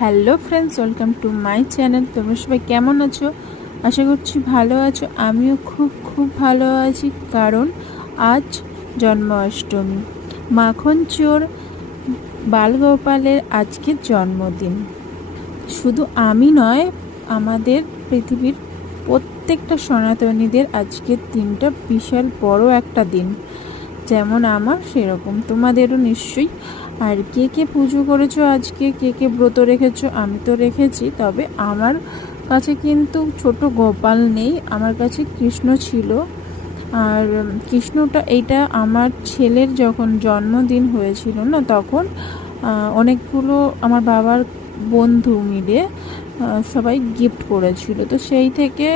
Hello friends welcome to my channel তোমরা সবাই কেমন আছো? আশা করছি ভালো আছো। আমিও খুব খুব ভালো আছি কারণ আজ জন্মাষ্টমী। মাখন চোর বালগোপালের আজকে জন্মদিন। শুধু আমি নয়, আমাদের পৃথিবীর প্রত্যেকটা সনাতনীদের আজকের দিনটা বিশাল বড় একটা দিন। যেমন আমার, সেরকম তোমাদেরও নিশ্চয়ই। আর কে কে পুজো করেছ আজকে? কে কে ব্রত রেখেছো? আমি তো রেখেছি, তবে আমার কাছে কিন্তু ছোট গোপাল নেই, আমার কাছে কৃষ্ণ ছিল। আর কৃষ্ণটা এইটা আমার ছেলের যখন জন্মদিন হয়েছিল না, তখন অনেকগুলো আমার বাবার বন্ধু মিলে সবাই গিফট করেছিল। তো সেই থেকে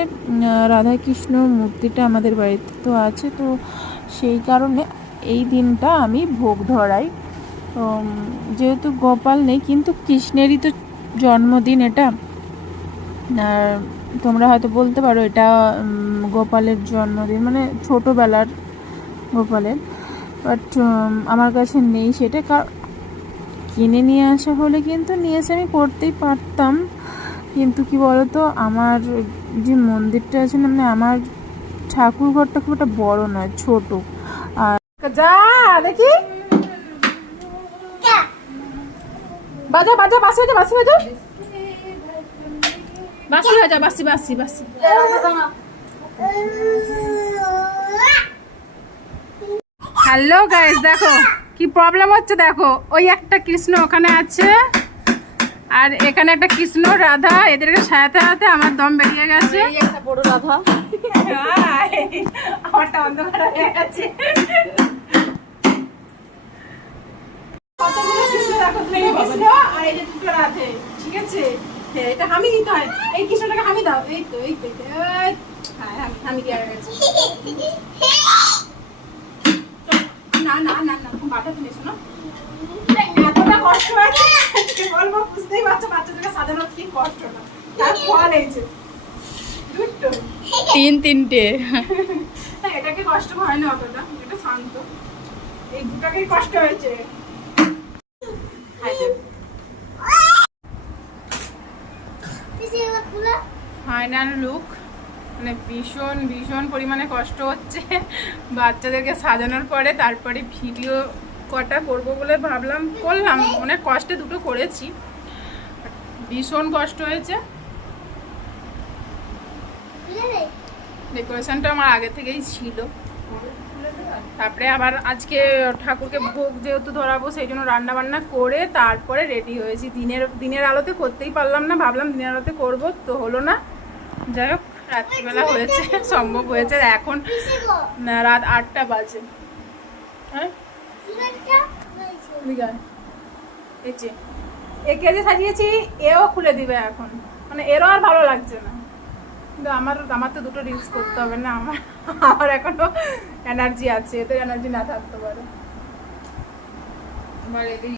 রাধাকৃষ্ণ মূর্তিটা আমাদের বাড়িতে তো আছে, তো সেই কারণে এই দিনটা আমি ভোগ ধরাই। যেহেতু গোপাল নেই, কিন্তু কৃষ্ণেরই তো জন্মদিন এটা। আর তোমরা হয়তো বলতে পারো, এটা গোপালের জন্মদিন মানে ছোটোবেলার গোপালের। বাট আমার কাছে নেই সেটা, কার, কিনে নিয়ে আসা হলে কিন্তু নিয়ে এসে আমি করতেই পারতাম। কিন্তু কি বলতো, আমার যে মন্দিরটা আছে না মানে আমার ঠাকুর ঘরটা খুব একটা বড় নয়, ছোট। আর যা দেখি। বাজা বাজা বাসি বাজা বাসি বাজা। বাসি বাজা বাসি বাসি বাসি। হ্যালো গাইস দেখো কি প্রবলেম হচ্ছে দেখো। ওই একটা কৃষ্ণ ওখানে আছে আর এখানে একটা কৃষ্ণ রাধা এদেরকে সাজাতে সাজাতে আমার দম বেরিয়ে গেছে। একটা বড় রাধা। আমারটা অন্ধকার হয়ে গেছে কতগুলো কৃষ্ণ দেখো তুমি কৃষ্ণ আর এই যে দুটো রাধে ঠিক আছে? হ্যাঁ এটা হামি দিতে হয় এই কৃষ্ণটাকে হামি দাও। এই তো এই তো এই তো। এই, হ্যাঁ হামি হামি দিয়ে গেছে না না না না বাটা তুমি শোনো এতটা কষ্ট আছে বলব বুঝতেই পারছ বাচ্চাদেরকে সাজানোর কি কষ্ট না। তার ফল এই যে তিন তিনটে। না, এটাকে কষ্ট হয় না অতটা এটা শান্ত। এই দুটাকেই কষ্ট হয়েছে। ফাইনাল লুক মানে ভীষণ ভীষণ পরিমাণে কষ্ট হচ্ছে। বাচ্চাদেরকে সাজানোর পরে তারপরে ভিডিও কটা করব বলে ভাবলাম করলাম। অনেক কষ্টে দুটো করেছি। ভীষণ কষ্ট হয়েছে। ডেকোরেশনটা আমার আগে থেকেই ছিল। তারপরে আবার আজকে ঠাকুরকে ভোগ যেহেতু ধরাবো, সেই জন্য রান্না বান্না করে তারপরে রেডি হয়েছি। দিনের দিনের আলোতে করতেই পারলাম না, ভাবলাম দিনের আলোতে করব, তো হলো না। যাই হোক, রাত্রিবেলা হয়েছে, সম্ভব হয়েছে। এখন রাত আটটা বাজে। হ্যাঁ। এই যে যে সাজিয়েছি, এও খুলে দিবে এখন। মানে এরও আর ভালো লাগছে না। কিন্তু আমার আমার তো দুটো রিলস করতে হবে না, আমার আমার এখনও এনার্জি আছে এদের এনার্জি না থাকতে পারে।